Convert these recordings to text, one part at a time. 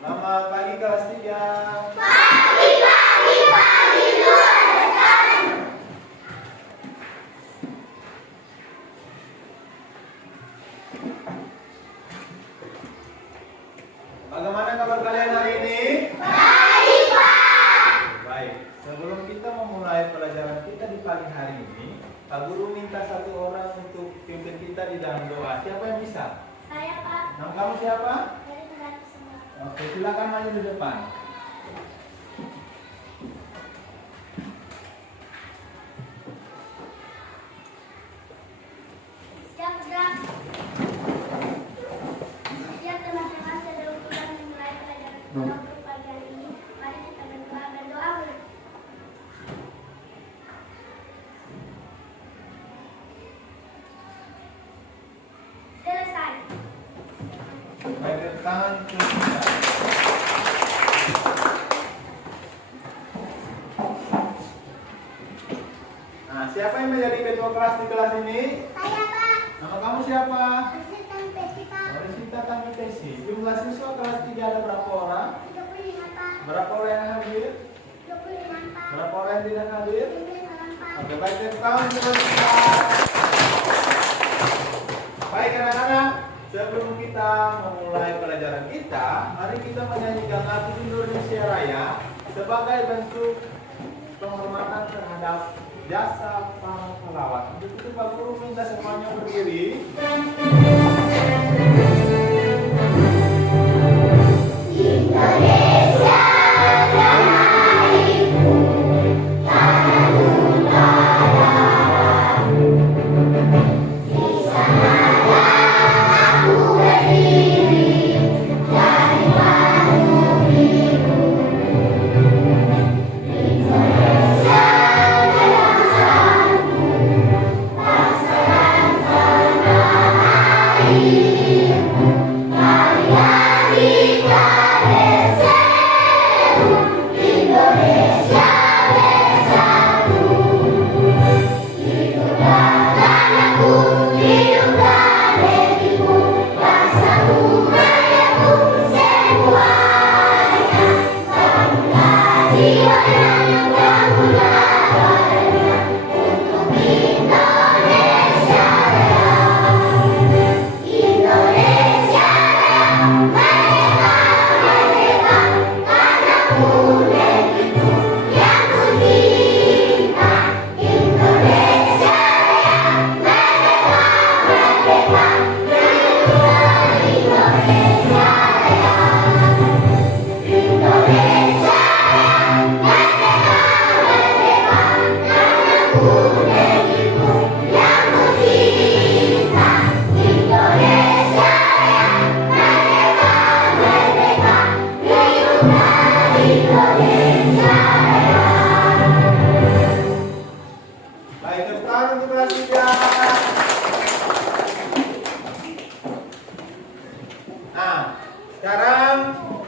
Selamat pagi kelas 3. Pagi, pagi, pagi, luar. Bagaimana kabar kalian hari ini? Baik, Pak. Baik, sebelum kita memulai pelajaran kita di pagi hari ini, Pak Guru minta satu orang untuk pimpin kita di dalam doa. Siapa yang bisa? Saya, Pak. Nama kamu siapa? Dari Neraka Semua. Oke, silakan maju di depan. Siap, gerak. Siap, teman-teman. Sudah waktunya memulai pelajaran kita untuk pagi hari ini. Mari kita berdoa. Berdoa dulu. Selesai. Baik, tangan ke kita. Nah, siapa yang menjadi ketua kelas di kelas ini? Saya, Pak. Nama kamu siapa? Asisten Pesi, Pak. Marisita Tamitesi. Jumlah siswa kelas 3 ada berapa orang? 35, Pak. Berapa orang yang hadir? 25, Pak. Berapa orang yang tidak hadir? 9 orang, Pak. Oke, baik, tepuk tangan untuk kita. Baik anak-anak, sebelum kita memulai pelajaran kita, mari kita menyanyikan lagu Indonesia Raya sebagai bentuk penghormatan terhadap jasa para pahlawan. Untuk itu Pak Guru minta semuanya berdiri. Indonesia tanah airku, tanah tumpah darah. Di sanalah aku berdiri dari bangku. Indonesia bangsaku, bangsa dan tanah airku. Mari kita berseru, Indonesia bersatu. Hiduplah tanahku, hiduplah negeriku, bangsaku, rakyatku semuanya. Bangunlah jiwanya, bangunlah badannya untuk Indonesia Raya. Indonesia Raya, merdeka, merdeka, tanahku, negeriku yang ku cinta. Indonesia Raya, merdeka, merdeka, hiduplah Indonesia Raya. Indonesia Raya, merdeka, merdeka, tanahku, negeriku yang ku cinta. Indonesia Raya, merdeka, merdeka, hiduplah Indonesia Raya. Baik, tepuk tangan untuk kelas 3. Nah, sekarang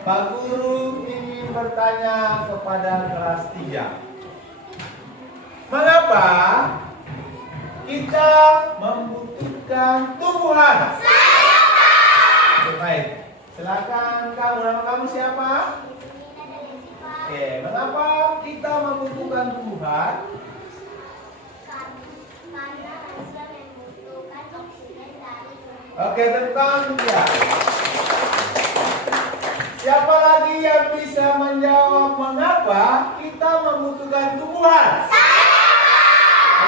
Pak Guru ingin bertanya kepada kelas 3. Mengapa kita membutuhkan tumbuhan? Oke, baik. Silakan kamu, nama kamu siapa? Oke, mengapa kita membutuhkan tumbuhan? Karena manusia membutuhkan oksigen dari Oke, tepuk tangan ya. Siapa lagi yang bisa menjawab mengapa kita membutuhkan tumbuhan?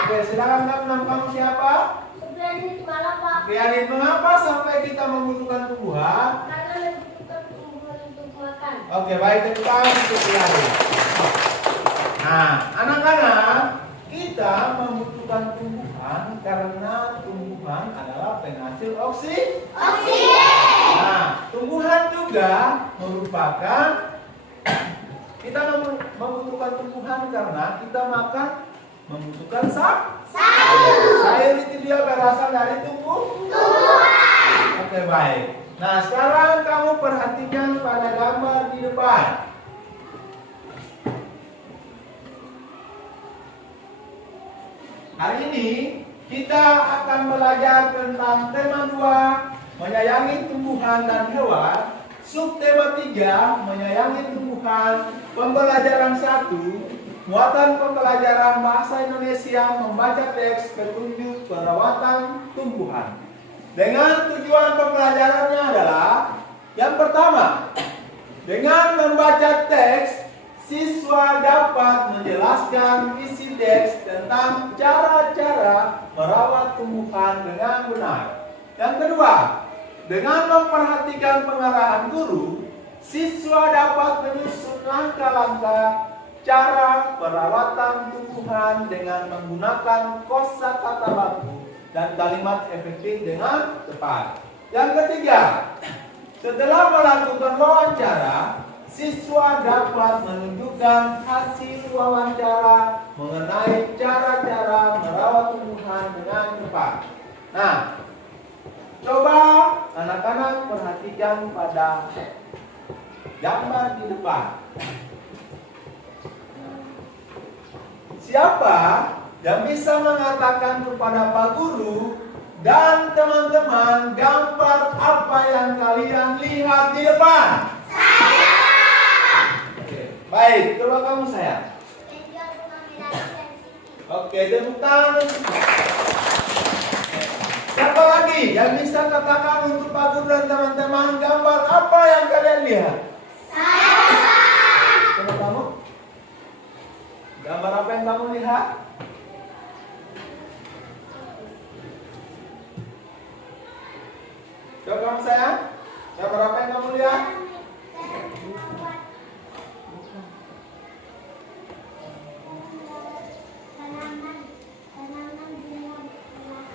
Oke, silakan kamu, nama kamu siapa? Sebenarnya di malam, Pak. Biarin, mengapa sampai kita membutuhkan tumbuhan? Karena membutuhkan tumbuhan untuk makan. Oke, baik, tepuk tangan untuk Biarin. Nah, anak-anak, kita membutuhkan tumbuhan karena tumbuhan adalah penghasil Oksigen. Nah, tumbuhan juga merupakan kita membutuhkan tumbuhan karena kita makan membutuhkan Sayur. sayur itu dia berasal dari tumbuhan. Oke, baik. Nah, sekarang kamu perhatikan pada gambar di depan. Hari ini kita akan belajar tentang tema 2, menyayangi tumbuhan dan hewan, subtema 3, menyayangi tumbuhan, pembelajaran 1, muatan pembelajaran bahasa Indonesia, membaca teks, petunjuk, perawatan tumbuhan. Dengan tujuan pembelajarannya adalah yang pertama, dengan membaca teks, siswa dapat menjelaskan isi teks tentang cara-cara merawat tumbuhan dengan benar. Yang kedua, dengan memperhatikan pengarahan guru, siswa dapat menyusun langkah-langkah cara perawatan tumbuhan dengan menggunakan kosakata baku dan kalimat efektif dengan tepat. Yang ketiga, setelah melakukan wawancara, siswa dapat menunjukkan hasil wawancara mengenai cara-cara merawat tumbuhan dengan tepat. Nah, coba anak-anak perhatikan pada gambar di depan. Siapa yang bisa mengatakan kepada Pak Guru dan teman-teman gambar apa yang kalian lihat di depan? Saya! Oke, baik, coba kamu saya. Oke, tepuk tangan. Siapa lagi yang bisa katakan untuk Pak Guru dan teman-teman gambar apa yang kalian lihat? Saya! Coba kamu. Gambar apa yang kamu lihat? Coba kamu sayang. Gambar apa yang kamu lihat?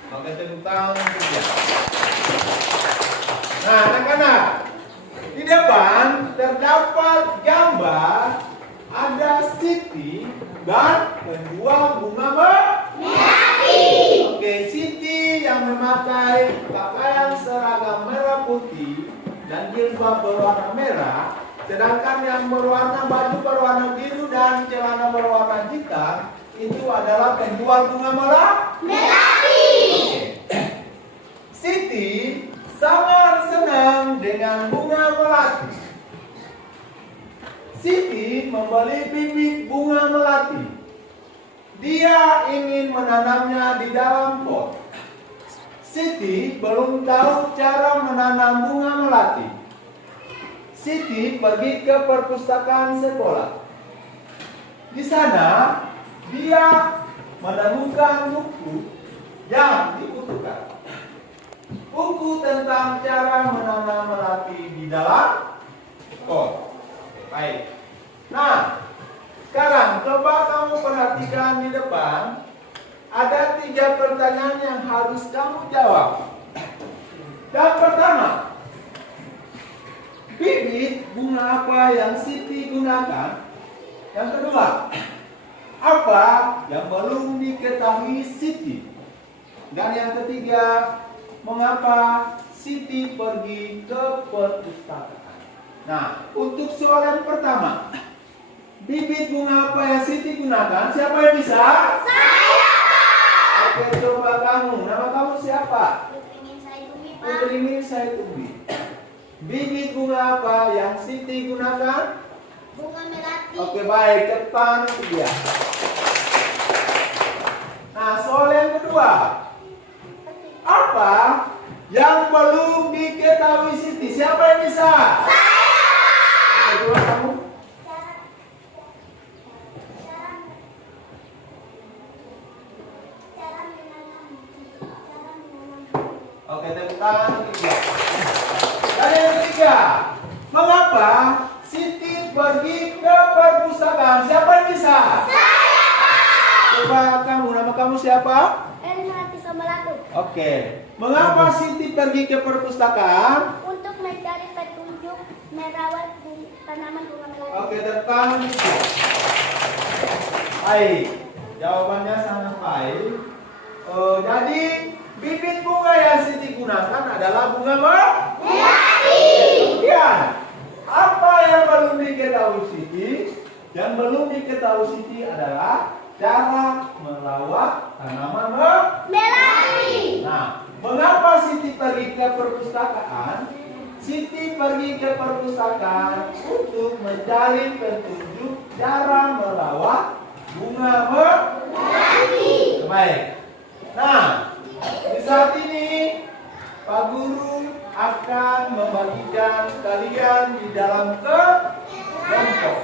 Oke, tepuk tangan untuk dia. Nah, anak-anak, di depan terdapat gambar ada Siti dan penjual bunga melati. Oke, Siti yang memakai pakaian seragam merah putih dan jilbab berwarna merah, sedangkan yang berwarna baju berwarna biru dan celana berwarna hitam itu adalah penjual bunga melati. Oke. Siti sangat senang dengan bunga melati. Siti membeli bibit bunga melati. Dia ingin menanamnya di dalam pot. Siti belum tahu cara menanam bunga melati. Siti pergi ke perpustakaan sekolah. Di sana dia menemukan buku yang dibutuhkan. Buku tentang cara menanam melati di dalam pot. Baik. Nah, sekarang coba kamu perhatikan di depan. Ada 3 pertanyaan yang harus kamu jawab. Yang pertama, bibit bunga apa yang Siti gunakan? Yang kedua, apa yang belum diketahui Siti? Dan yang ketiga, mengapa Siti pergi ke perpustakaan? Nah, untuk soalan pertama, bibit bunga apa yang Siti gunakan? Siapa yang bisa? Saya! Oke, coba kamu. Nama kamu siapa? Putri Min Saitumi. Bibit bunga apa yang Siti gunakan? Bunga melati. Oke, baik. Cepat dia. Nah, soal yang kedua. Apa yang belum diketahui Siti? Siapa yang bisa? Saya! Kedua kamu. Oke, tepuk tangan ketiga. Dan yang ketiga, mengapa Siti pergi ke perpustakaan? Siapa yang bisa? Saya, Pak! Coba kamu, nama kamu siapa? Erina Tisamalaku. Oke, mengapa Siti pergi ke perpustakaan? Untuk mencari petunjuk merawat tanaman bunga melati. Oke, tepuk tangan. Baik, jawabannya sangat baik. Jadi bibit bunga yang Siti gunakan adalah bunga melati. Kemudian, apa yang belum diketahui Siti? Yang belum diketahui Siti adalah cara merawat tanaman melati. Nah, mengapa Siti pergi ke perpustakaan? Siti pergi ke perpustakaan untuk mencari petunjuk cara merawat bunga melati. Baik. Nah, di saat ini Pak Guru akan membagikan kalian di dalam kelompok.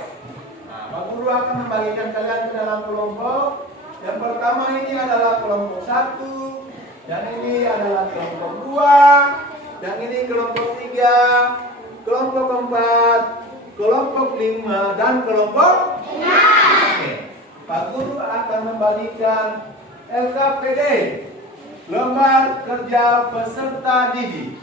Nah, Pak Guru akan membagikan kalian ke dalam kelompok. Yang pertama ini adalah kelompok 1, yang ini adalah kelompok 2, yang ini kelompok 3, kelompok 4, kelompok 5, dan kelompok 6. Oke. Pak Guru akan membagikan LKPD, lembar kerja peserta didik.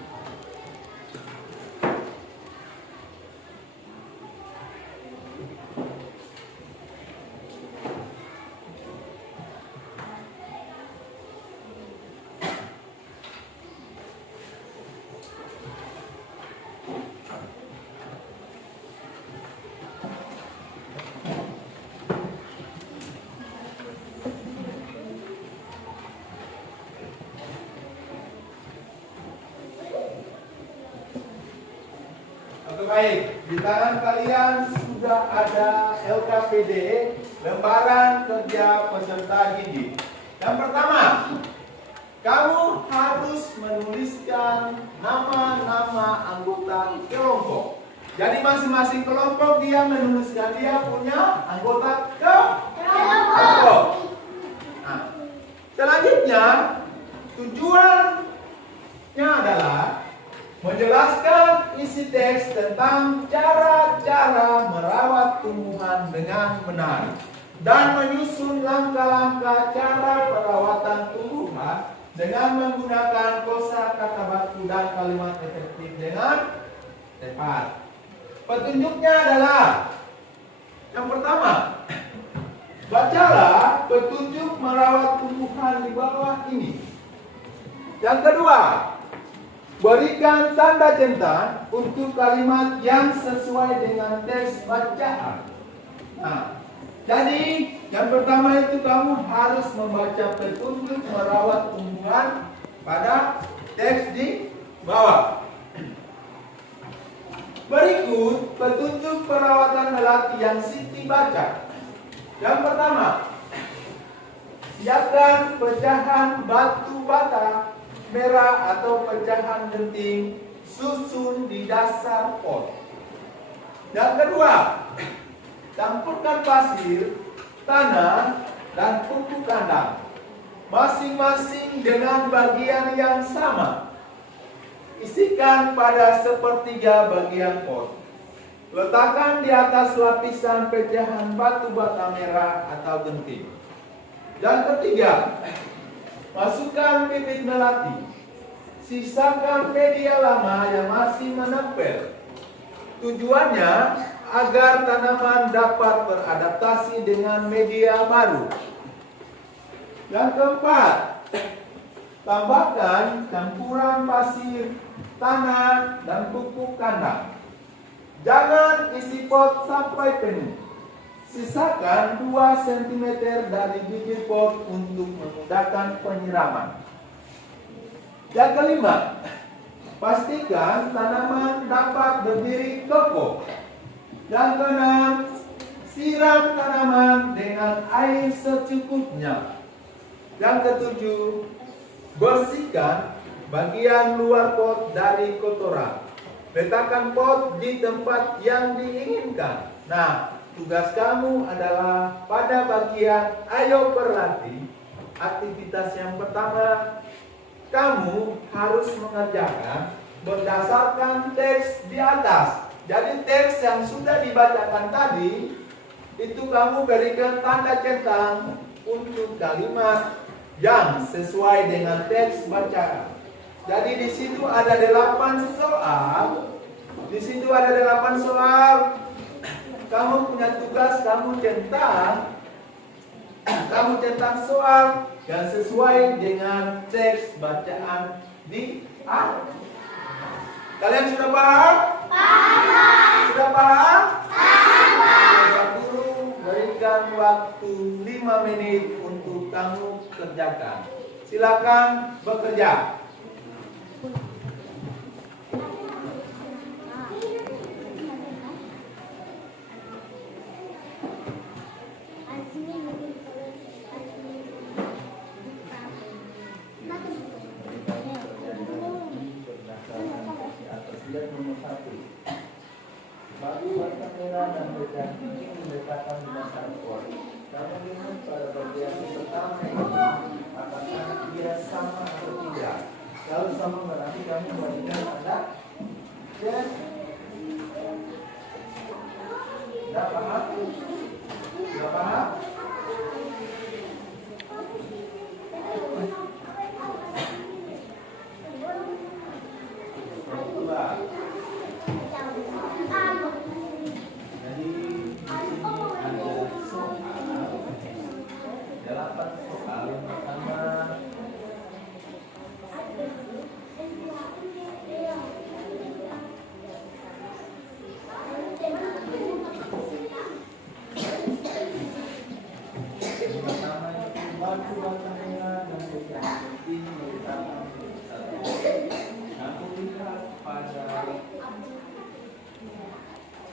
Oke, baik, di tangan kalian sudah ada LKPD, lembaran kerja peserta didik. Yang pertama, kamu harus menuliskan nama-nama anggota kelompok. Jadi masing-masing kelompok dia menuliskan dia punya anggota kelompok. Nah, selanjutnya tujuannya adalah menjelaskan isi teks tentang cara-cara merawat tumbuhan dengan benar dan menyusun langkah-langkah cara perawatan tumbuhan dengan menggunakan kosakata baku dan kalimat efektif dengan tepat. Petunjuknya adalah yang pertama, bacalah petunjuk merawat tumbuhan di bawah ini. Yang kedua, berikan tanda centang untuk kalimat yang sesuai dengan teks bacaan. Nah, jadi yang pertama itu kamu harus membaca petunjuk merawat tumbuhan pada teks di bawah. Berikut petunjuk perawatan melati yang Siti baca. Yang pertama, siapkan pecahan batu bata merah atau pecahan genting, susun di dasar pot. Yang kedua, campurkan pasir, tanah, dan pupuk kandang, masing-masing dengan bagian yang sama. Isikan pada sepertiga bagian pot. Letakkan di atas lapisan pecahan batu bata merah atau genting. Yang ketiga, masukkan bibit melati. Sisakan media lama yang masih menempel. Tujuannya agar tanaman dapat beradaptasi dengan media baru. Yang keempat, tambahkan campuran pasir, tanah, dan pupuk kandang. Jangan isi pot sampai penuh. Sisakan 2 cm dari bibir pot untuk memudahkan penyiraman. Yang kelima, pastikan tanaman dapat berdiri kokoh. Yang keenam, siram tanaman dengan air secukupnya. Yang ketujuh, bersihkan bagian luar pot dari kotoran. Letakkan pot di tempat yang diinginkan. Nah, tugas kamu adalah pada bagian ayo berlatih. Aktivitas yang pertama, kamu harus mengerjakan berdasarkan teks di atas. Jadi teks yang sudah dibacakan tadi, itu kamu berikan tanda centang untuk kalimat yang sesuai dengan teks bacaan. Jadi di situ ada 8 soal. Di situ ada 8 soal. Kamu punya tugas, kamu centang soal yang sesuai dengan teks bacaan di atas. Kalian sudah paham? Paham. Sudah paham? Paham. Pak Guru berikan waktu 5 menit untuk kamu kerjakan. Silakan bekerja. satu. Batu bata merah dan pecahan tinggi diletakkan di dasar pot. Kamu lihat pada bagian pertama ini, apakah dia sama atau tidak? Kalau sama berarti kamu berikan tanda cek. Tidak paham? Tidak paham? Coba. Jadi di sini ada soal 8 soal. Yang pertama batu bata merah dan pecahan penting diletakkan di satu pot. Kamu lihat pada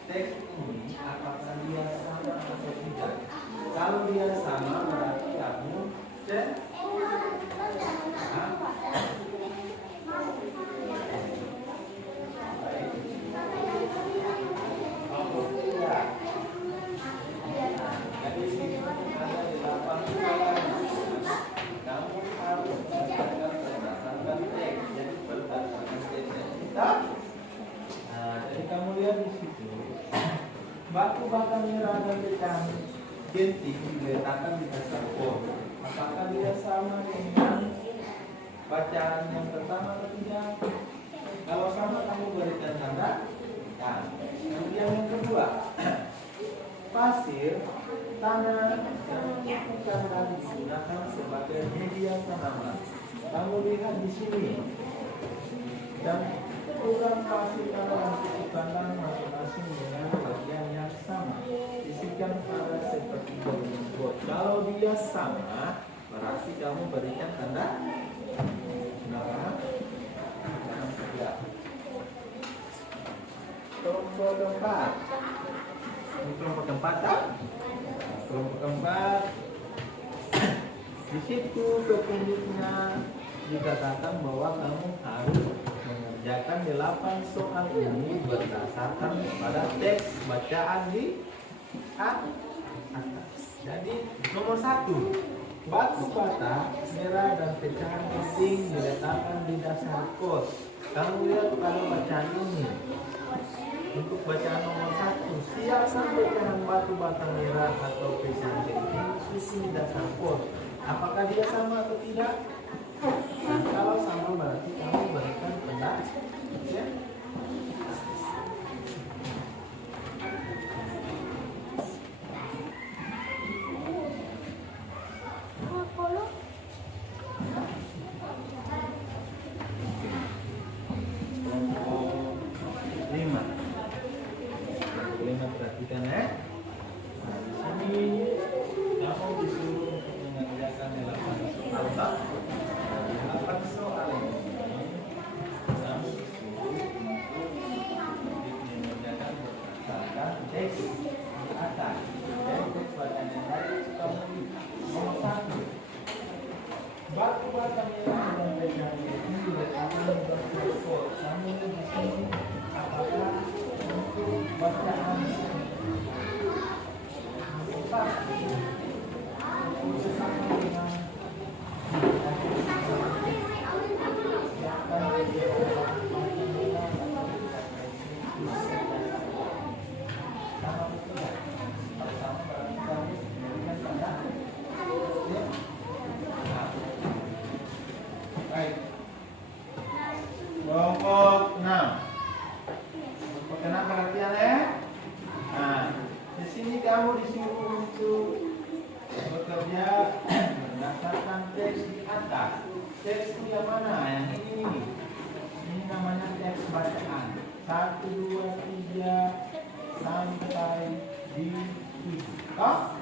teks ini apakah dia sama atau tidak. Kalau dia sama berarti kamu cek. Jadi sini ada 8 kamu harus berdasarkan teks. Jadi berdasarkan teks yang kita. Nah, jadi kamu lihat di situ. Batu bata merah dan pecahan genting diletakkan di dasar pot. Apakah dia sama dengan bacaan yang pertama atau tidak? Kalau sama kamu berikan tanda. Nah, kemudian yang kedua, pasir, tanah, dan bukan dan digunakan sebagai media tanaman. Kamu lihat di sini. Dan ukuran pasir tanah dan titik pandang masing-masing dengan bagian yang sama. Isikan pada seperti berikut. Kalau dia sama, berarti kamu berikan tanda. Nah, jangan tidak. Kelompok keempat. Ini kelompok keempat kan? Kelompok keempat. Di situ petunjuknya dikatakan bahwa kamu harus mengerjakan 8 soal ini berdasarkan pada teks bacaan di atas. Jadi nomor 1, batu bata merah dan pecahan penting diletakkan di dasar pot. Kamu lihat pada bacaan ini. Untuk bacaan nomor 1, siapkan pecahan batu bata merah atau pecahan penting susun di dasar pot. Apakah dia sama atau tidak? Nah, kalau sama berarti kamu berikan tanda. Ya. Perhatikan ya. Nah, di sini kamu disuruh untuk mengerjakan 8 soal. 8 soal ini kamu disuruh untuk mengerjakan berdasarkan teks di atas. Dan teks bacaan yang tadi kamu lihat. Nomor 1, batu bata merah dan pecahan ini diletakkan di dasar pot. Kamu lihat di sini apakah untuk bacaan kelompok 6. Kelompok 6 perhatian ya. Nah, di sini kamu disuruh untuk bekerja berdasarkan teks di atas. Teks itu yang mana? Yang ini. Ini namanya teks bacaan. 1, 2, 3 sampai di 7. Oh,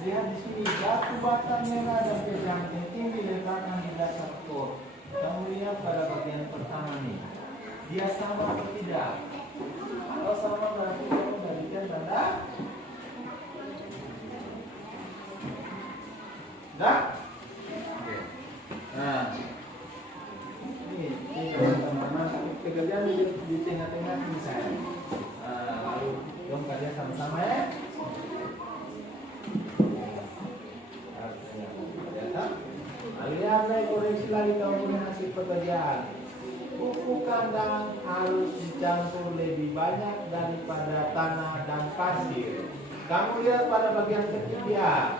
lihat di sini batu bata merah dan pecahan penting diletakkan di dasar pot. Kamu lihat pada bagian pertama nih. Dia sama atau tidak? Kalau sama berarti kamu berikan tanda. Dah? Oke. Nah, ini teman-teman pekerjaan di tengah-tengah ini saya. koreksi lagi kamu punya hasil pekerjaan. Pupuk kandang harus dicampur lebih banyak daripada tanah dan pasir. Kamu lihat pada bagian ketiga.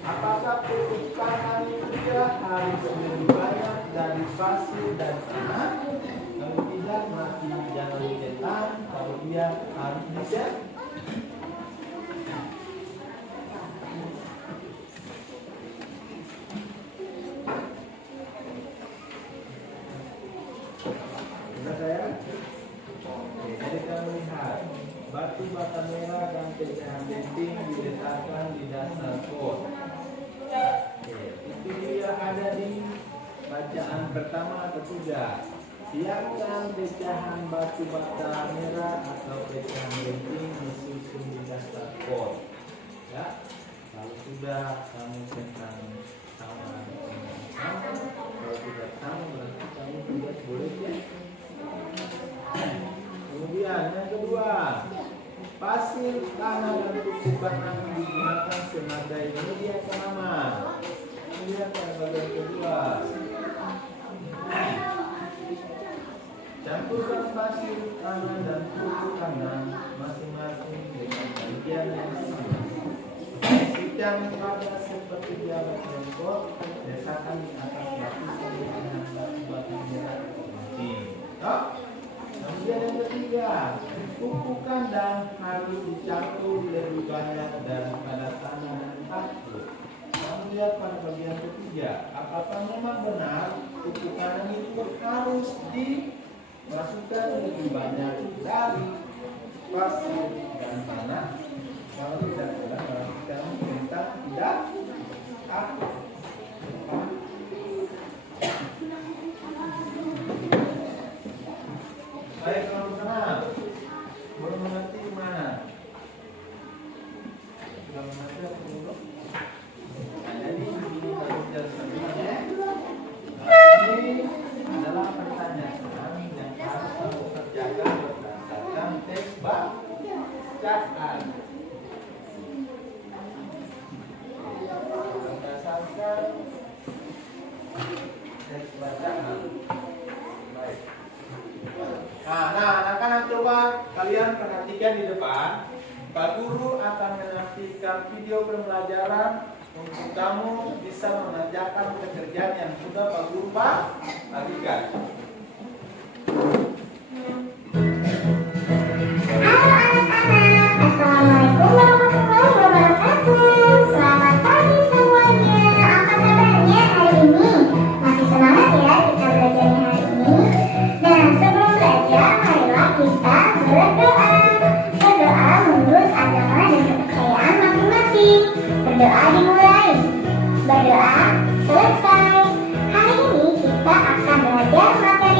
Apakah pupuk kandang itu ya harus lebih banyak dari pasir dan tanah? Kalau tidak, maka jangan dicetak. Kalau iya, harus dicetak. Jadi kamu lihat batu bata merah dan pecahan genting diletakkan di dasar pot. Itu dia ada di bacaan pertama atau tidak. Siapkan pecahan batu bata merah atau pecahan genting disusun di dasar pot. Ya, kalau sudah kamu tentang sama dengan sama. Kalau tidak sama berarti kamu tidak boleh ya. Kemudian yang kedua, pasir, tanah dan pupuk kandang digunakan sebagai media tanaman. Lihat pada bagian kedua. Campurkan pasir, tanah dan pupuk kandang masing-masing dengan bagian yang sama. Sidang pada seperti jabat jengkol, letakkan di atas lapisan dengan batu bata merah putih. Kemudian yang ketiga, pupuk kandang harus dicampur lebih banyak daripada tanah dan pasir. Kamu lihat pada bagian ketiga, apakah memang benar pupuk kandang itu harus dimasukkan lebih banyak dari pasir dan tanah? Kalau tidak benar, berarti kamu minta tidak aku. Baik, kalau kenal, belum mengerti gimana? Sudah mengerti apa belum? Jadi ini harus jelaskan ya. Ini adalah pertanyaan yang harus kamu kerjakan berdasarkan teks bacaan. Berdasarkan teks bacaan. Baik. Nah, anak-anak coba kalian perhatikan di depan. Pak Guru akan menampilkan video pembelajaran untuk kamu bisa mengerjakan pekerjaan yang sudah Pak Guru bagikan. Assalamualaikum warahmatullahi wabarakatuh. Selamat pagi semuanya. Apa kabarnya hari ini? Masih semangat ya kita belajarnya hari ini? Dan sebelum belajar, marilah kita berdoa. Berdoa menurut agama dan kepercayaan masing-masing. Berdoa dimulai, berdoa selesai. Hari ini kita akan belajar materi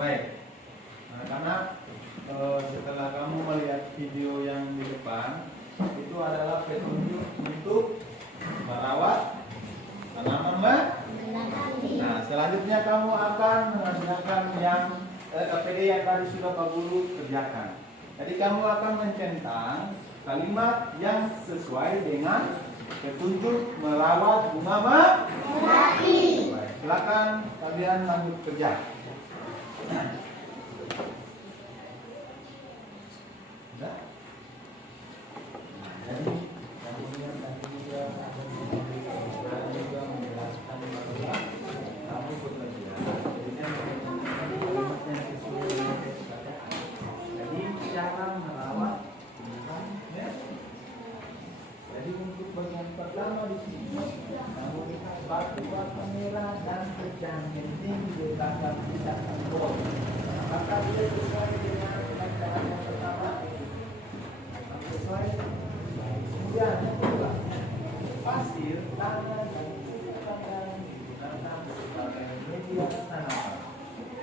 Baik. Nah, karena setelah kamu melihat video yang di depan, itu adalah petunjuk untuk merawat tanaman, Mbak. Nah, selanjutnya kamu akan mengerjakan yang KPD yang tadi sudah Pak Guru kerjakan. Jadi kamu akan mencentang kalimat yang sesuai dengan petunjuk merawat bunga merapi. Baik, silakan kalian lanjut kerja. Sudah? Nah, jadi kemudian tadi juga ada juga menjelaskan bahwa kamu bekerja. Jadi cara merawat bukan ya. Jadi untuk bagian pertama di sini, kamu lihat batu merah dan kejang ini diletakkan di atas bol. Apakah dia sesuai dengan cara yang pertama? Sesuai. Kemudian yang kedua, pasir, tanah dan tanah digunakan sebagai media tanaman.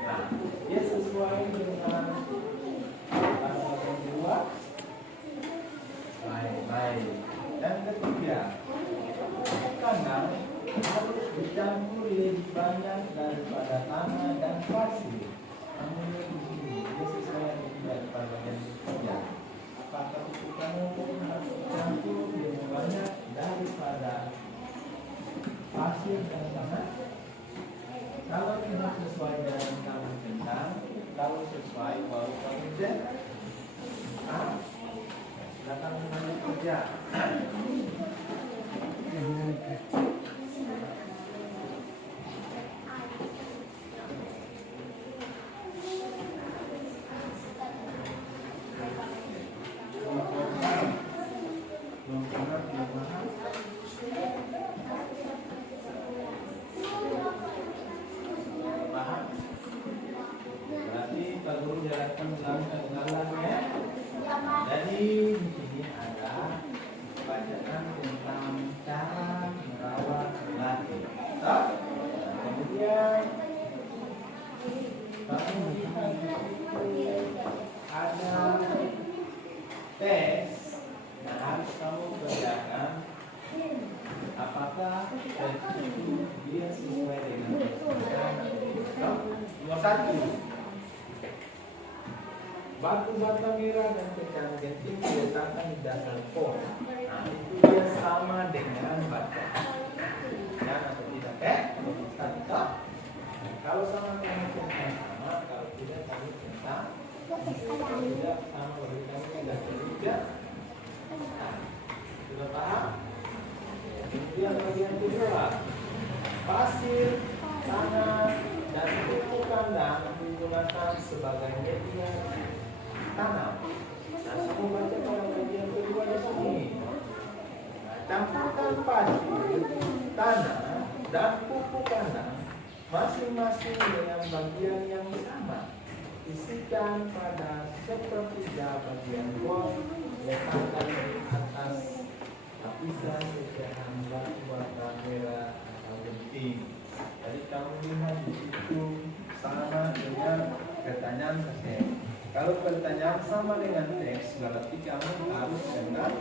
Nah, dia sesuai dengan pasal yang kedua. Baik. Dan ketiga, kandang harus dicampur lebih banyak daripada tanah dan pasir. Namun di sini dia sesuai daripada bagian ketiga. Apakah itu kamu harus dicampur lebih banyak daripada pasir dan tanah? Kalau tidak sesuai dengan kamu tentang, kalau sesuai baru kamu cek. Silakan lanjut kerja. Berarti Pak Guru jelaskan ulang ya. Jadi di sini ada bacaan tentang cara merawat latih. Kemudian kamu melihat ada tes yang harus kamu kerjakan. Apakah tes itu dia sesuai dengan nomor 1. Batu bata merah dan kejang genting diletakkan di dasar pot. Nah, itu dia sama dengan bacaan. Ya, atau tidak? Contoh. Kalau sama dengan tentang sama, kalau tidak kami tentang. Kalau tidak sama bagi kami tidak juga. Sudah paham? Kemudian bagian kedua, pasir, tanah, dan pupuk kandang digunakan sebagai media tanam. Nah, kamu baca pada bagian kedua di sini. Campurkan pasir, tanah, dan pupuk kandang masing-masing dengan bagian yang sama. Isikan pada sepertiga bagian pot, letakkan di atas lapisan pecahan batu bata merah atau genting. Jadi kamu lihat di situ sama dengan pertanyaan teks. Kalau pertanyaan sama dengan teks, berarti kamu harus dengar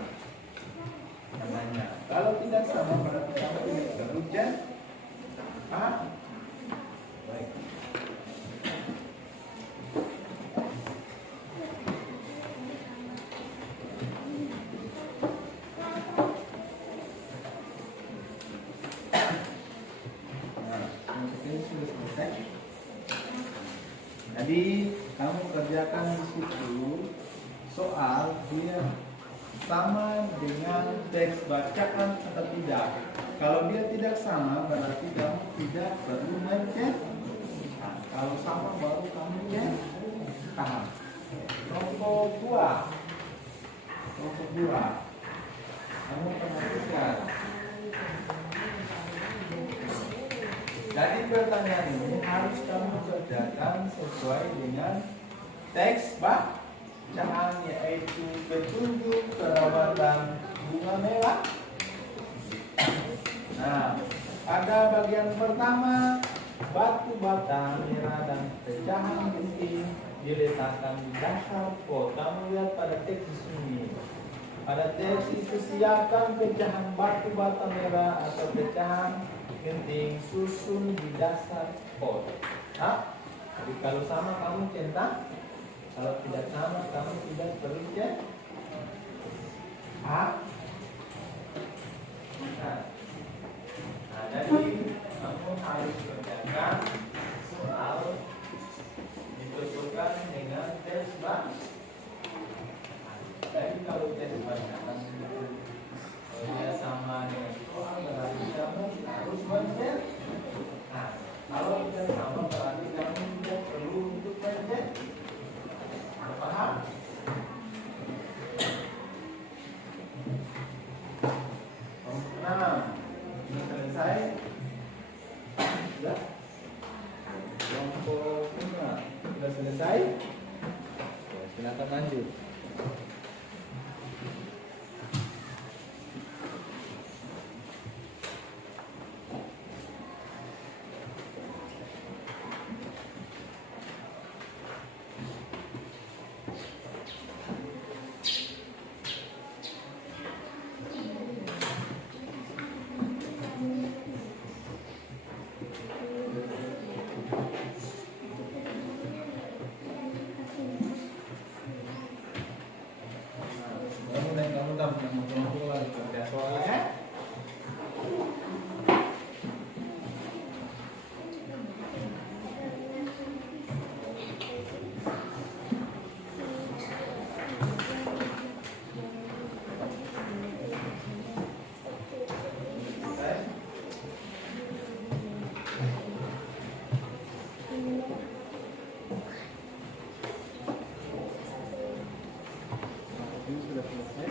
namanya. Kalau tidak sama, berarti kamu tidak perlu cek. Baik. Jadi kamu kerjakan di situ soal dia sama dengan teks bacaan atau tidak. Kalau dia tidak sama berarti kamu tidak perlu mencek. Nah, kalau sama baru kamu cek. Paham? Nomor 2. Kamu perhatikan. Jadi pertanyaan ini harus kamu kerjakan sesuai dengan teks bacaan, yaitu petunjuk perawatan bunga merah. Nah, pada bagian pertama batu bata merah dan pecahan genting diletakkan di dasar pot. Kamu lihat pada teks di sini. Pada teks itu siapkan pecahan batu bata merah atau pecahan genting susun di dasar pot. Hah? Jadi kalau sama kamu centang, kalau tidak sama kamu tidak perlu centang. Hah? Nah, jadi kamu harus kerjakan soal dicocokkan dengan tes bank. Jadi kalau tes banyak dia sama dengan soal berarti kamu harus mencet. Nah, kalau tidak sama berarti kamu tidak perlu untuk mencet. Paham? Nah, ini selesai. Sudah. Kelompok 5 sudah selesai. Ya, silakan lanjut. Kamu tak mengumpul lagi kerja soalnya. Ini sudah selesai.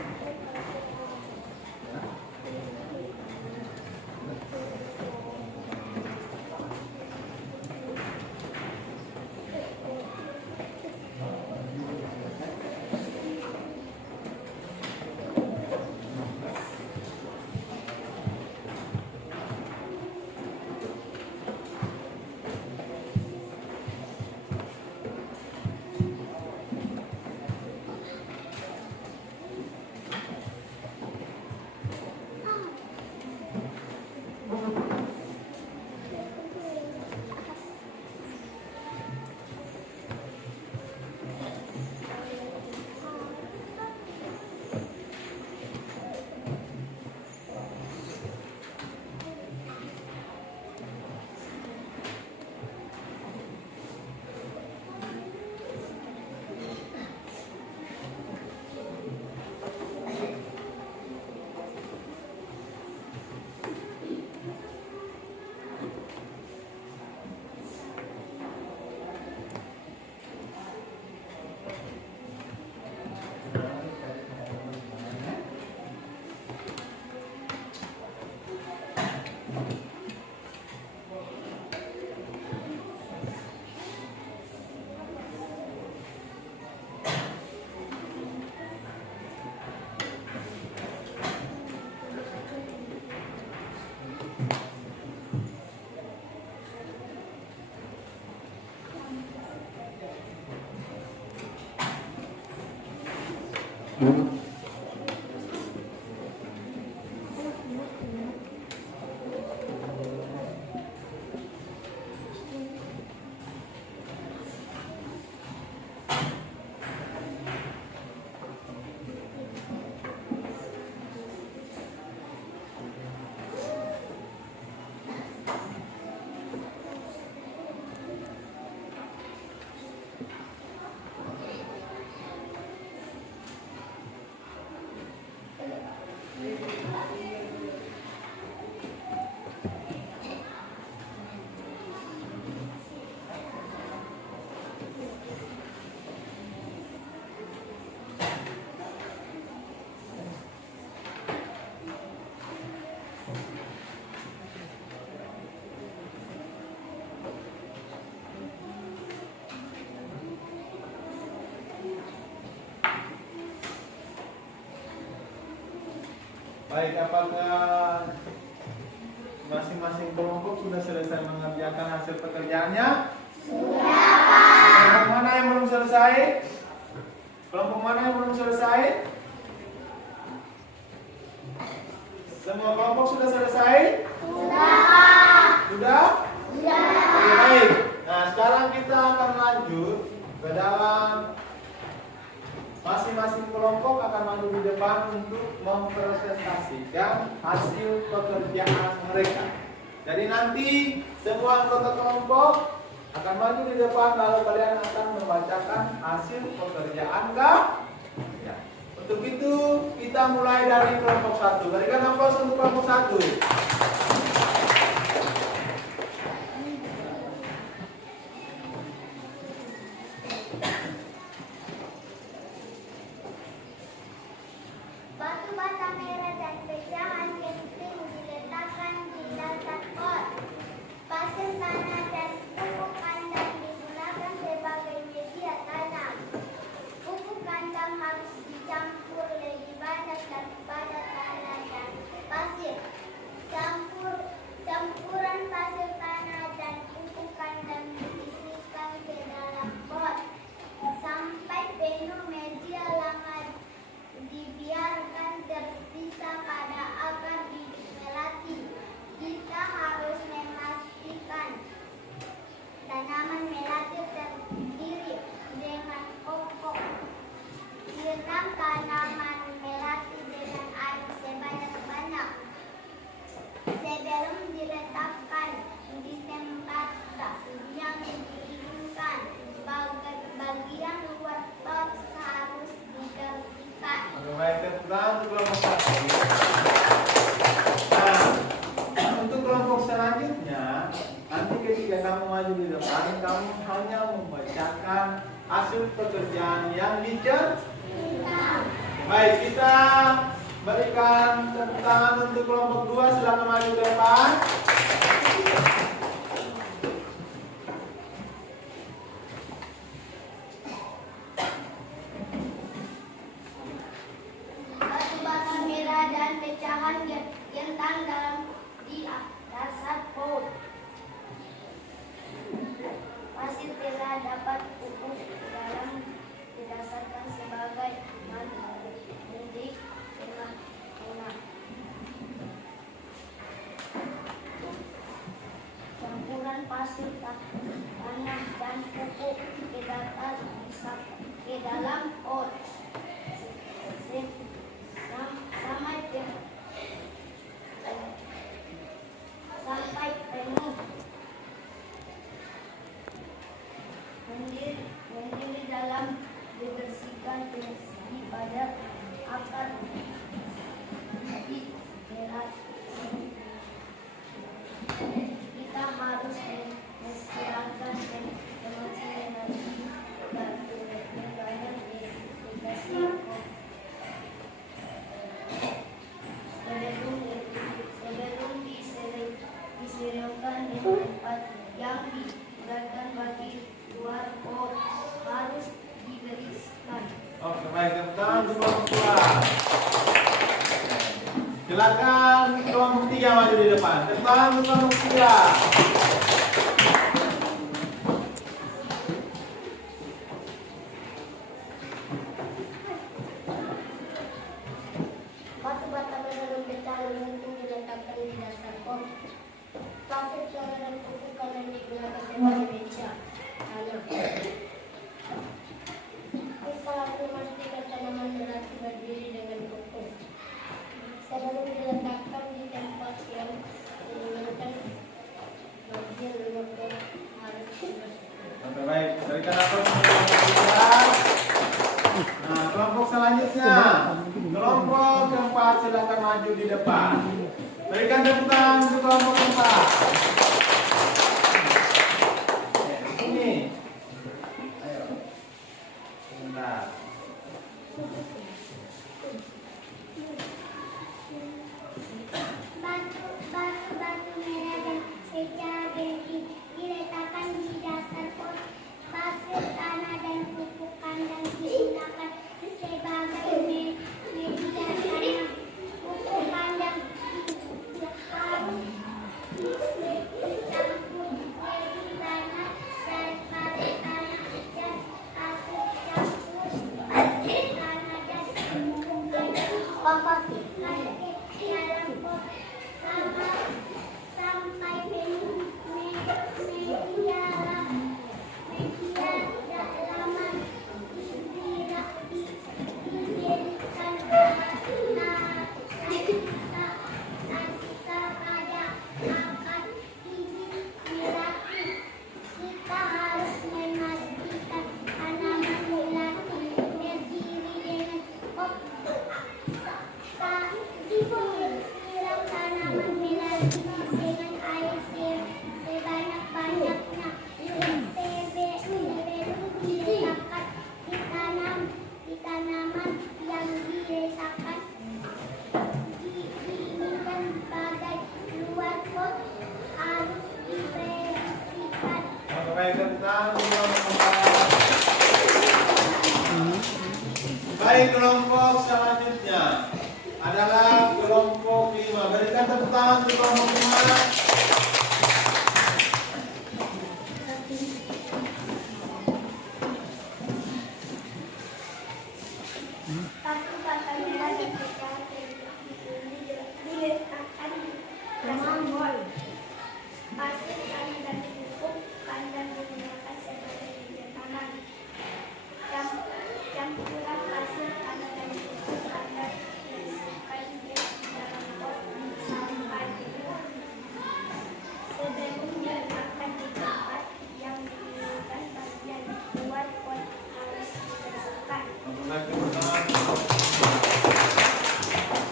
Baik, apakah Masing-masing kelompok sudah selesai mengerjakan hasil pekerjaannya? Sudah, Pak. Kelompok mana yang belum selesai? Kelompok mana yang belum selesai? Semua kelompok sudah selesai? Sudah, Pak. Sudah? Sudah. Oke, baik. Nah, sekarang kita akan lanjut ke dalam masing-masing kelompok akan maju di depan untuk mempresentasikan hasil pekerjaan mereka. Jadi nanti semua anggota kelompok akan maju di depan lalu kalian akan membacakan hasil pekerjaan ya. Untuk itu kita mulai dari kelompok 1. Berikan aplaus untuk kelompok 1. Batu bata merah dan pecahan genting diletakkan di dasar pot. Pasir tanah dan pupuk kandang digunakan sebagai media tanam. Pupuk kandang harus dicampur lebih banyak daripada tanah dan pasir. Campuran pasir tanah dan pupuk kandang diisikan ke dalam pot sampai penuh. Media lama dibiarkan tersisa pada akar bibit melati. Kita harus memastikan tanaman melati terdiri dengan pokok. Siram tanaman melati dengan air sebanyak-banyak sebelum diletakkan di tempat yang diinginkan. Bagian luar pot harus dibersihkan. Baik, untuk kelompok 1. Nah, untuk kelompok selanjutnya, nanti ketika kamu maju di depan, kamu hanya membacakan hasil pekerjaan yang diceritakan. Baik, kita berikan tepuk tangan untuk kelompok 2. Silakan maju ke depan. Batu bata merah dan pecahan gentang dalam di dasar pot. Pasir telah dapat pupuk dalam didasarkan sebagai mendik tengah. Campuran pasir tanah dan pupuk ke dalam pot sampai penuh. Mendiri dalam dibersihkan pada akar bibit melati. Kita harus mengistirahatkan emosi melati dan banyak dikasih sebelum diserimkan di tempat yang digunakan bagi luar pot harus dibersihkan. Oke, baik, tepuk tangan untuk kelompok 2. Silakan kelompok 3 maju di depan. Tepuk tangan untuk kelompok 3. Batu bata merah dan pecahan genting diletakkan di dasar pot. Pasir tanah dan pupuk kandang digunakan sebagai media tanam. Kita harus memastikan tanaman melati berdiri dengan kokoh sebelum diletakkan di tempat yang diinginkan. Bagian luar pot harus dibersihkan. Oke, baik, berikan aplaus untuk kelompok 3. Nah, kelompok selanjutnya, kelompok keempat, silakan maju di depan. Berikan tepuk tangan untuk kelompok keempat. Sini. Ayo. Sebentar. Batu merah dan pecahan genting diletakkan di dasar pot. Pasir tanah dan pupuk kandang digunakan sebagai media tanam. Pupuk kandang harus Baik, kelompok selanjutnya adalah kelompok 5. Berikan tepuk tangan untuk kelompok 5. Satu batang merah dan putih diletakkan di kasar pasir dan dikumpulkan dan digunakan sebagai meja tanam. Campuran pasir tanah dan pupuk tanah dimasukkan ke dalam pot sampai sebelum diletakkan di tempat yang ditentukan. Bagian luar pot harus dibersihkan.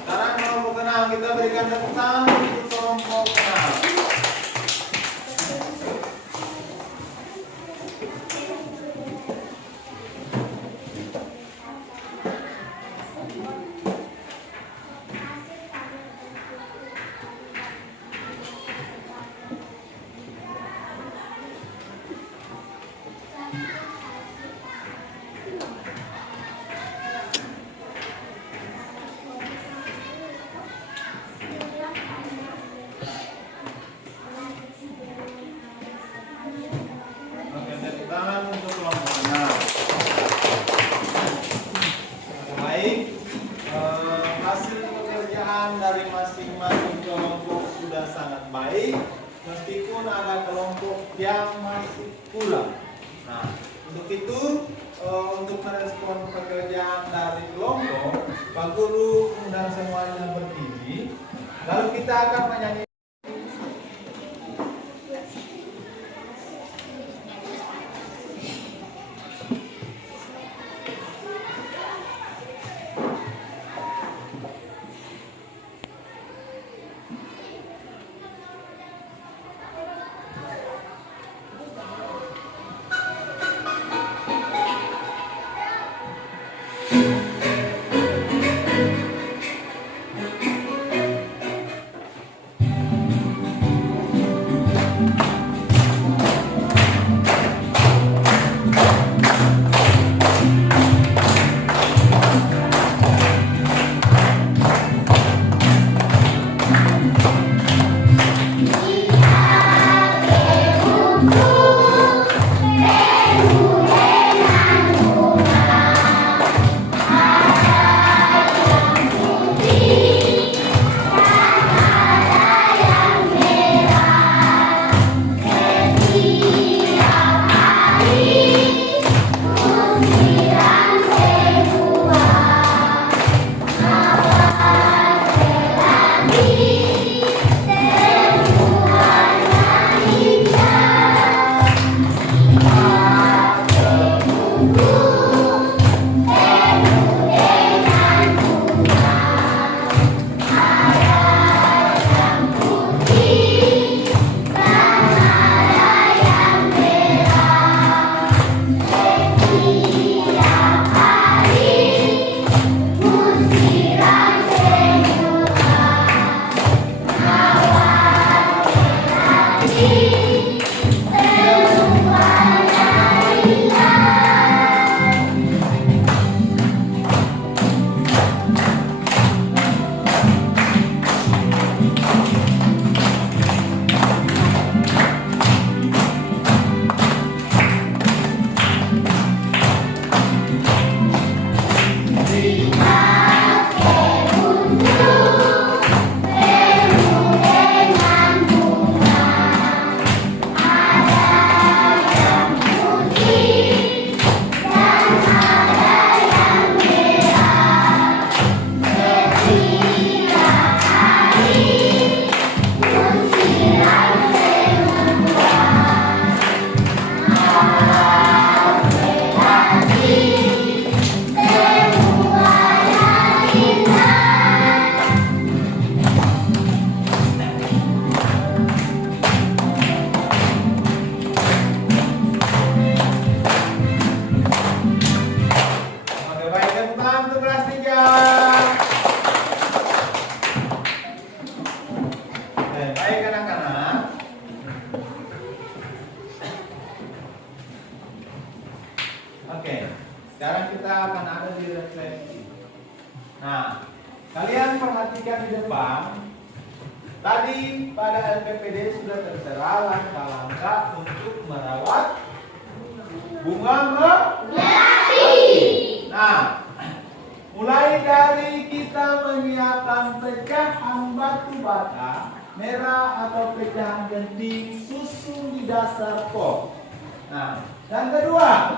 Sekarang kelompok 6, kita berikan tepuk tangan untuk kelompok 6. Oke, tepuk tangan untuk kelompok 6. Baik, hasil pekerjaan dari masing-masing kelompok sudah sangat baik, meskipun ada kelompok yang masih kurang. Nah, untuk itu, untuk merespon pekerjaan dari kelompok, Pak Guru undang semuanya berdiri, lalu kita akan menyanyi. Sekarang kita akan ada di refleksi. Nah, kalian perhatikan di depan. Tadi pada LPPD sudah tertera langkah-langkah untuk merawat bunga melati. Nah, mulai dari kita menyiapkan pecahan batu bata merah atau pecahan genting susun di dasar pot. Nah, yang kedua,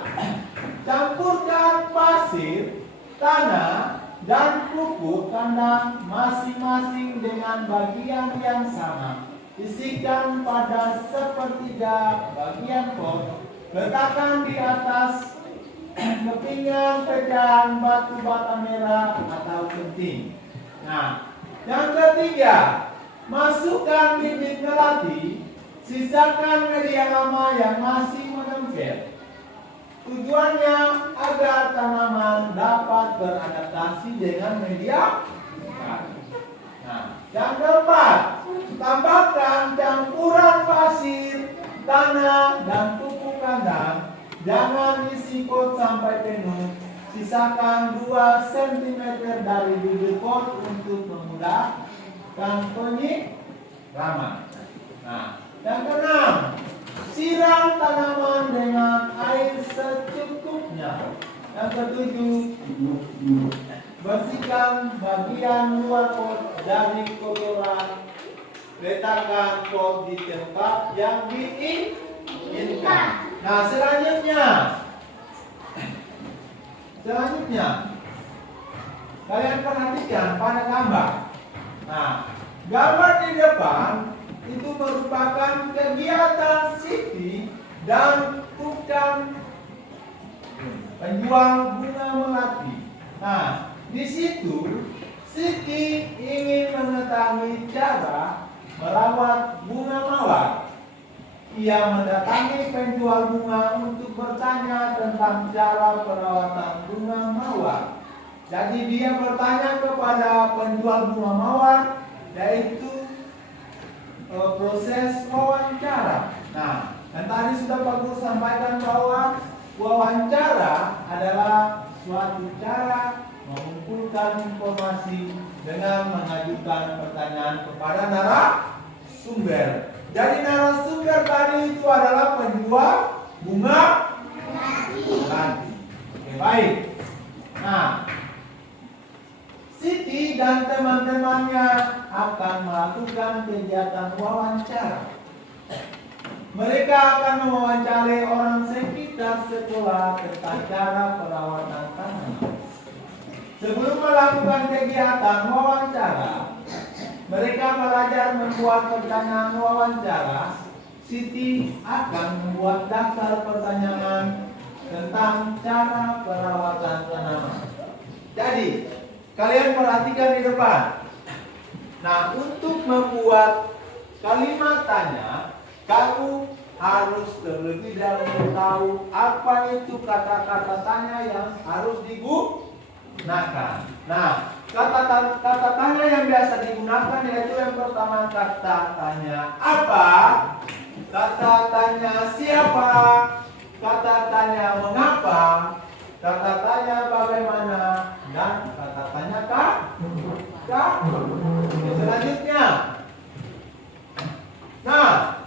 campurkan pasir, tanah, dan pupuk kandang masing-masing dengan bagian yang sama. Isikan pada sepertiga bagian pot. Letakkan di atas kepingan pecahan batu bata merah atau genting. Nah, yang ketiga, masukkan bibit melati, sisakan media lama yang masih menempel. Tujuannya agar tanaman dapat beradaptasi dengan media. Nah, yang keempat, tambahkan campuran pasir, tanah, dan pupuk kandang. Jangan isi pot sampai penuh. Sisakan 2 cm dari bibir pot untuk memudahkan penyiraman. Nah, yang keenam, siram tanaman dengan air secukupnya. Yang ketujuh, bersihkan bagian luar pot dari kotoran. Letakkan pot di tempat yang diinginkan. Nah, selanjutnya kalian perhatikan pada gambar. Nah, gambar di depan itu merupakan kegiatan Siti dan tukang penjual bunga melati. Nah, di situ Siti ingin mengetahui cara merawat bunga mawar. Ia mendatangi penjual bunga untuk bertanya tentang cara perawatan bunga mawar. Jadi dia bertanya kepada penjual bunga mawar, yaitu proses wawancara. Nah, dan tadi sudah Pak Guru sampaikan bahwa wawancara adalah suatu cara mengumpulkan informasi dengan mengajukan pertanyaan kepada narasumber. Jadi narasumber tadi itu adalah penjual bunga melati. Oke, baik. Nah, Siti dan teman-temannya akan melakukan kegiatan wawancara. Mereka akan mewawancarai orang sekitar sekolah tentang cara perawatan tanaman. Sebelum melakukan kegiatan wawancara, mereka belajar membuat pertanyaan wawancara. Siti akan membuat daftar pertanyaan tentang cara perawatan tanaman. Jadi, kalian perhatikan di depan. Nah, untuk membuat kalimat tanya, kamu harus terlebih dahulu tahu apa itu kata-kata tanya yang harus digunakan. Nah, kata tanya yang biasa digunakan yaitu yang pertama kata tanya apa, kata tanya siapa, kata tanya mengapa, kata tanya bagaimana, dan kata tanya kah? Selanjutnya, nah,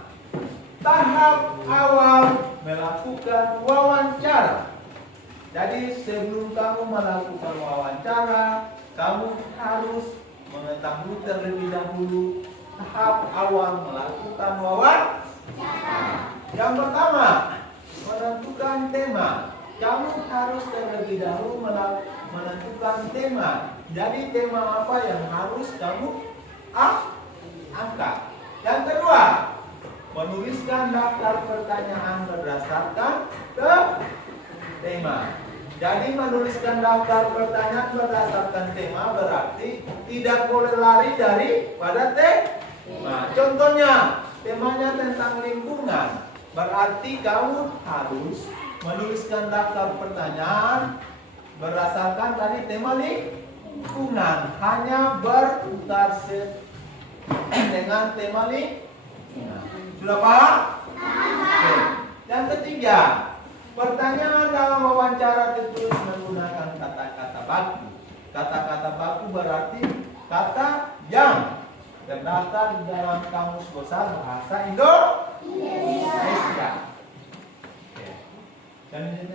tahap awal melakukan wawancara. Jadi sebelum kamu melakukan wawancara, kamu harus mengetahui terlebih dahulu tahap awal melakukan wawancara. Yang pertama, menentukan tema. Kamu harus terlebih dahulu menentukan tema. Jadi tema apa yang harus kamu angkat. Yang kedua, menuliskan daftar pertanyaan berdasarkan tema. Jadi menuliskan daftar pertanyaan berdasarkan tema berarti tidak boleh lari daripada tema. Contohnya, temanya tentang lingkungan. Berarti kamu harus menuliskan daftar pertanyaan berdasarkan tadi tema lingkungan. Hanya berputar dengan tema lingkungan. Sudah paham? Oke. Yang ketiga, pertanyaan dalam wawancara tertulis baku. Kata-kata baku berarti kata yang terdaftar di dalam Kamus Besar Bahasa Indonesia. Oke. Dan ini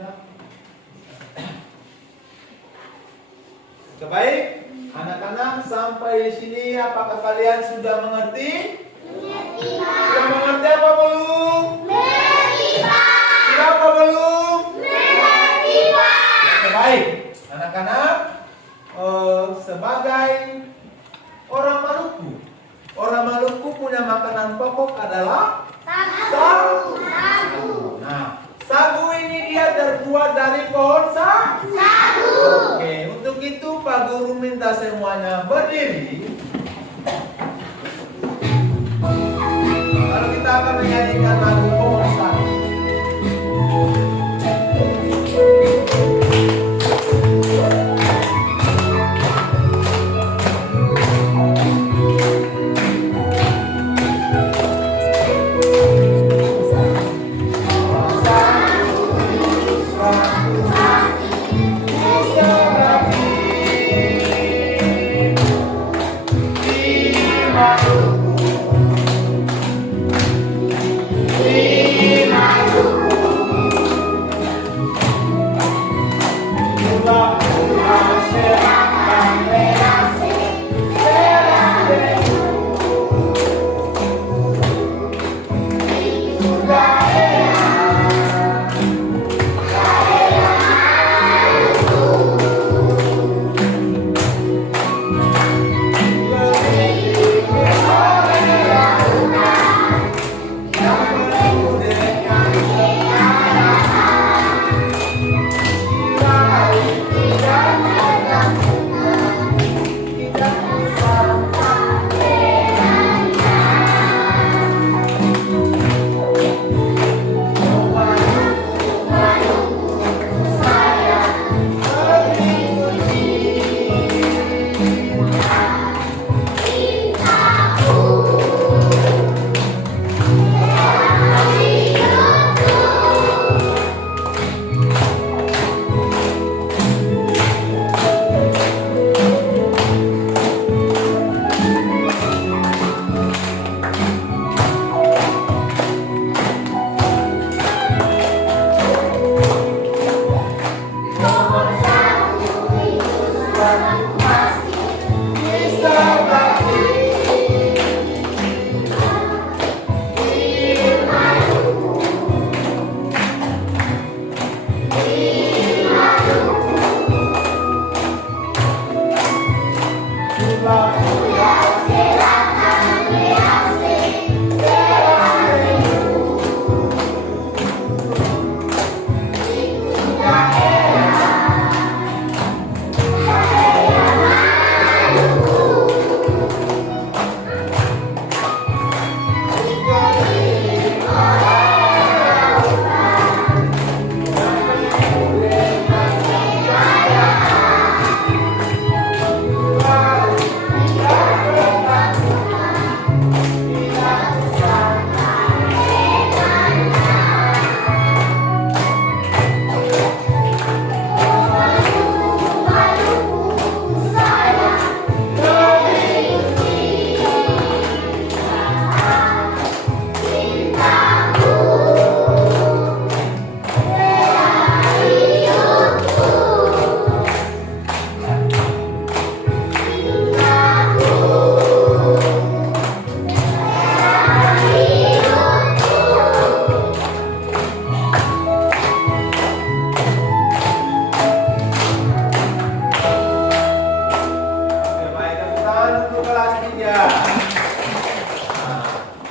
baik, anak-anak sampai di sini apakah kalian sudah mengerti? Mengerti, Sudah mengerti apa belum? Mengerti, Pak. Sudah apa belum? Mengerti, Pak. Oke, baik, anak-anak, sebagai orang Maluku punya makanan pokok adalah sagu. Nah, sagu ini dia terbuat dari pohon Sagu. Oke, untuk itu Pak Guru minta semuanya berdiri. Lalu kita akan menyanyikan lagu pohon sagu.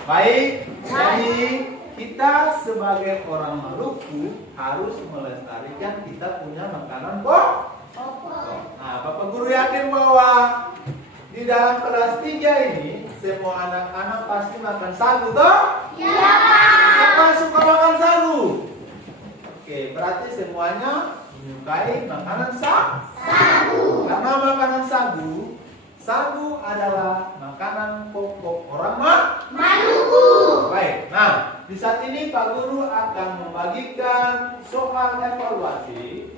Baik, jadi kita sebagai orang Maluku harus melestarikan kita punya makanan pokok. Nah, Bapak Guru yakin bahwa di dalam kelas 3 ini semua anak-anak pasti makan sagu, toh? Iya, Pak. Siapa suka makan sagu? Oke, berarti semuanya menyukai makanan sagu. Karena makanan sagu adalah makanan pokok orang Maluku. Baik, nah di saat ini Pak Guru akan membagikan soal evaluasi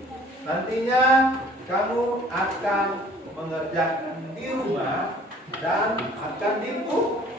nantinya kamu akan mengerjakan di rumah dan akan dikumpulkan.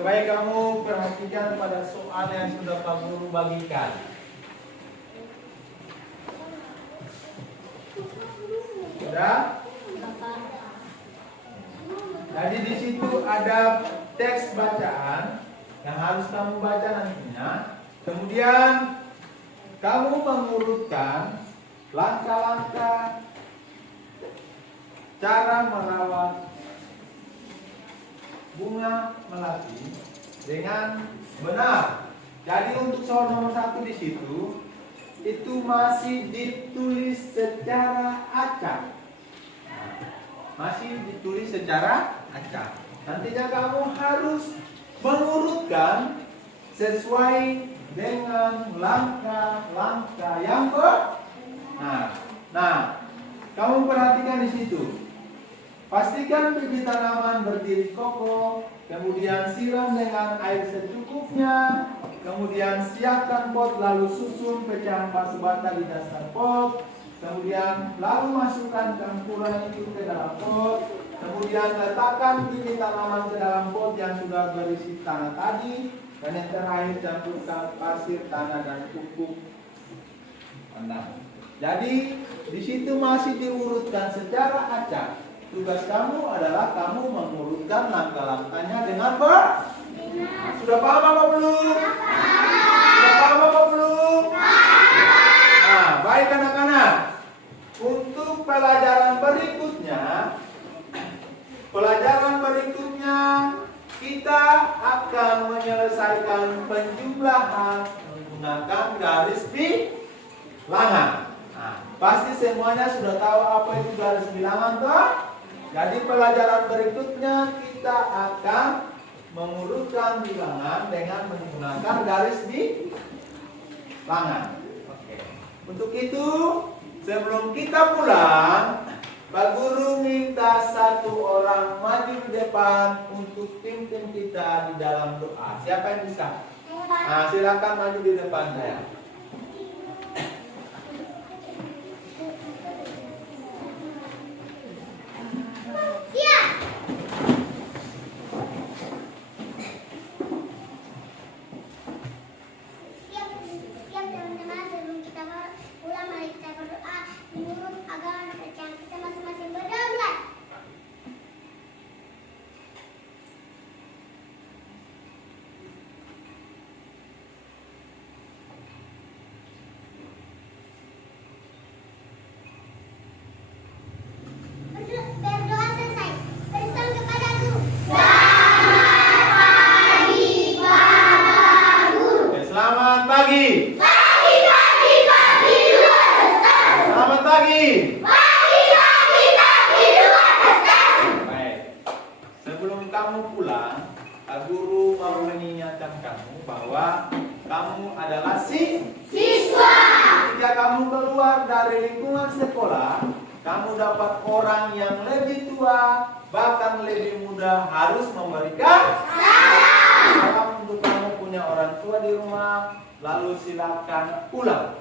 Baik, kamu perhatikan pada soal yang sudah Pak Guru bagikan. Sudah? Jadi di situ ada teks bacaan yang harus kamu baca nantinya. Kemudian kamu mengurutkan langkah-langkah cara merawat bunga melati dengan benar. Jadi untuk soal nomor 1 di situ itu masih ditulis secara acak. Masih ditulis secara acak. Nantinya kamu harus mengurutkan sesuai dengan langkah-langkah yang benar. Nah, kamu perhatikan di situ. Pastikan bibit tanaman berdiri kokoh, kemudian siram dengan air secukupnya, kemudian siapkan pot lalu susun pecahan batu bata di dasar pot, kemudian lalu masukkan campuran itu ke dalam pot, kemudian letakkan bibit tanaman ke dalam pot yang sudah berisi tanah tadi, dan yang terakhir campurkan pasir, tanah, dan pupuk tanam. Jadi di situ masih diurutkan secara acak. Tugas kamu adalah kamu mengurutkan langkah-langkahnya dengan benar. Sudah paham apa belum? Sudah paham apa belum? Nah, baik anak-anak. Untuk pelajaran berikutnya kita akan menyelesaikan penjumlahan menggunakan garis bilangan. Nah, pasti semuanya sudah tahu apa itu garis bilangan toh? Jadi pelajaran berikutnya kita akan mengurutkan bilangan dengan menggunakan garis bilangan. Oke. Untuk itu, sebelum kita pulang, Pak Guru minta satu orang maju di depan untuk tim-tim kita di dalam doa. Siapa yang bisa? Nah, silakan maju di depan saya. Berdoa selesai. Berpesan kepadaku. Oke, selamat pagi. Pagi. Selamat pagi. Baik. Sebelum kamu pulang, Pak Guru mau mengingatkan kamu bahwa kamu adalah siswa. Ketika kamu keluar dari lingkungan sekolah, kamu dapat orang yang lebih tua, bahkan lebih muda harus memberikan salam untuk kamu punya orang tua di rumah. Lalu silakan pulang.